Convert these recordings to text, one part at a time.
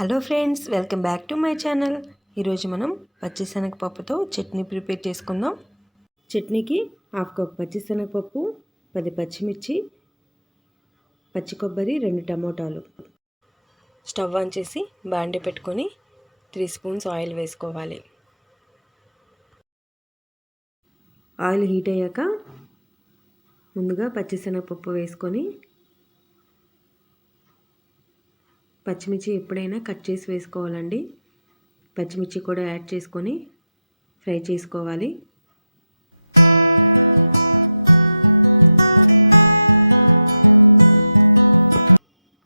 Hello friends, welcome back to my channel. ఈరోజు మనం పచ్చిశనగపప్పుతో chutney prepare చేసుకుందాం. చట్నీకి 1/2 కప్ పచ్చిశనగపప్పు, 10 పచ్చిమిర్చి, పచ్చి కొబ్బరి, 2 టమోటాలు. స్టవ్ ఆన్ చేసి బాండీ పెట్టుకొని 3 స్పూన్స్ ఆయిల్ వేసుకోవాలి. ఆయిల్ హీట్ అయ్యాక ముందుగా పచ్చిశనగపప్పు వేసుకొని పచ్చిమిర్చి ఎప్పుడైనా కట్ చేసి వేసుకోవాలండి. పచ్చిమిర్చి కూడా యాడ్ చేసుకొని ఫ్రై చేసుకోవాలి.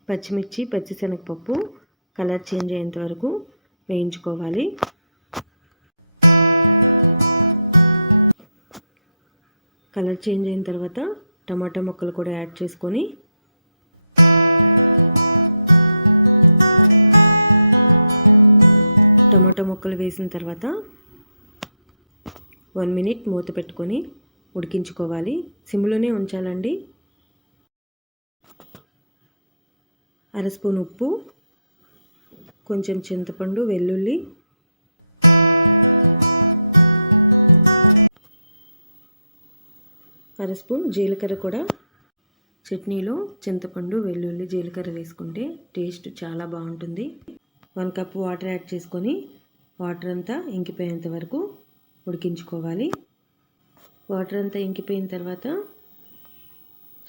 పచ్చిమిర్చి పచ్చిశనగపప్పు కలర్ చేంజ్ అయ్యేంత వరకు వేయించుకోవాలి. కలర్ చేంజ్ అయిన తర్వాత టమాటా ముక్కలు కూడా యాడ్ చేసుకొని టమాటా ముక్కలు వేసిన తర్వాత 1 మినిట్ మూత పెట్టుకొని ఉడికించుకోవాలి. సిమ్లోనే ఉంచాలండి. 1/2 స్పూన్ ఉప్పు, కొంచెం చింతపండు, వెల్లుల్లి, 1/2 స్పూన్ జీలకర్ర కూడా. చట్నీలో చింతపండు, వెల్లుల్లి, జీలకర్ర వేసుకుంటే టేస్ట్ చాలా బాగుంటుంది. 1 కప్ వాటర్ యాడ్ చేసుకొని వాటర్ అంతా ఇంకిపోయేంత వరకు ఉడికించుకోవాలి. వాటర్ అంతా ఇంకిపోయిన తర్వాత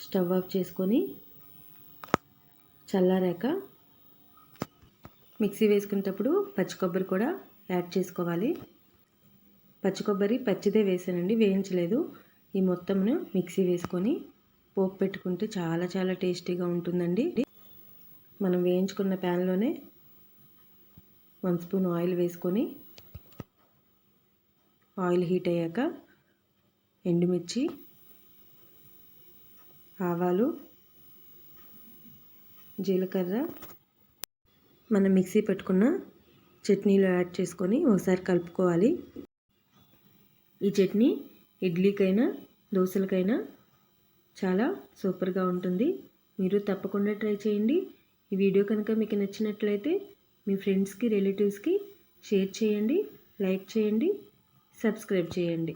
స్టవ్ ఆఫ్ చేసుకొని చల్లారాక మిక్సీ వేసుకునేటప్పుడు పచ్చి కొబ్బరి కూడా యాడ్ చేసుకోవాలి. పచ్చి కొబ్బరి పచ్చిదే వేసానండి, వేయించలేదు. ఈ మొత్తంను మిక్సీ వేసుకొని పోపు పెట్టుకుంటే చాలా టేస్టీగా ఉంటుందండి. మనం వేయించుకున్న ప్యాన్లోనే 1 స్పూన్ ఆయిల్ వేసుకొని ఆయిల్ హీట్ అయ్యాక ఎండుమిర్చి, ఆవాలు, జీలకర్ర మనం మిక్సీ పెట్టుకున్న చట్నీలో యాడ్ చేసుకొని ఒకసారి కలుపుకోవాలి. ఈ చట్నీ ఇడ్లీకైనా దోశలకైనా చాలా సూపర్గా ఉంటుంది. మీరు తప్పకుండా ట్రై చేయండి. ఈ వీడియో కనుక మీకు నచ్చినట్లయితే మీ ఫ్రెండ్స్కి, రిలేటివ్స్కి షేర్ చేయండి, లైక్ చేయండి, సబ్స్క్రైబ్ చేయండి.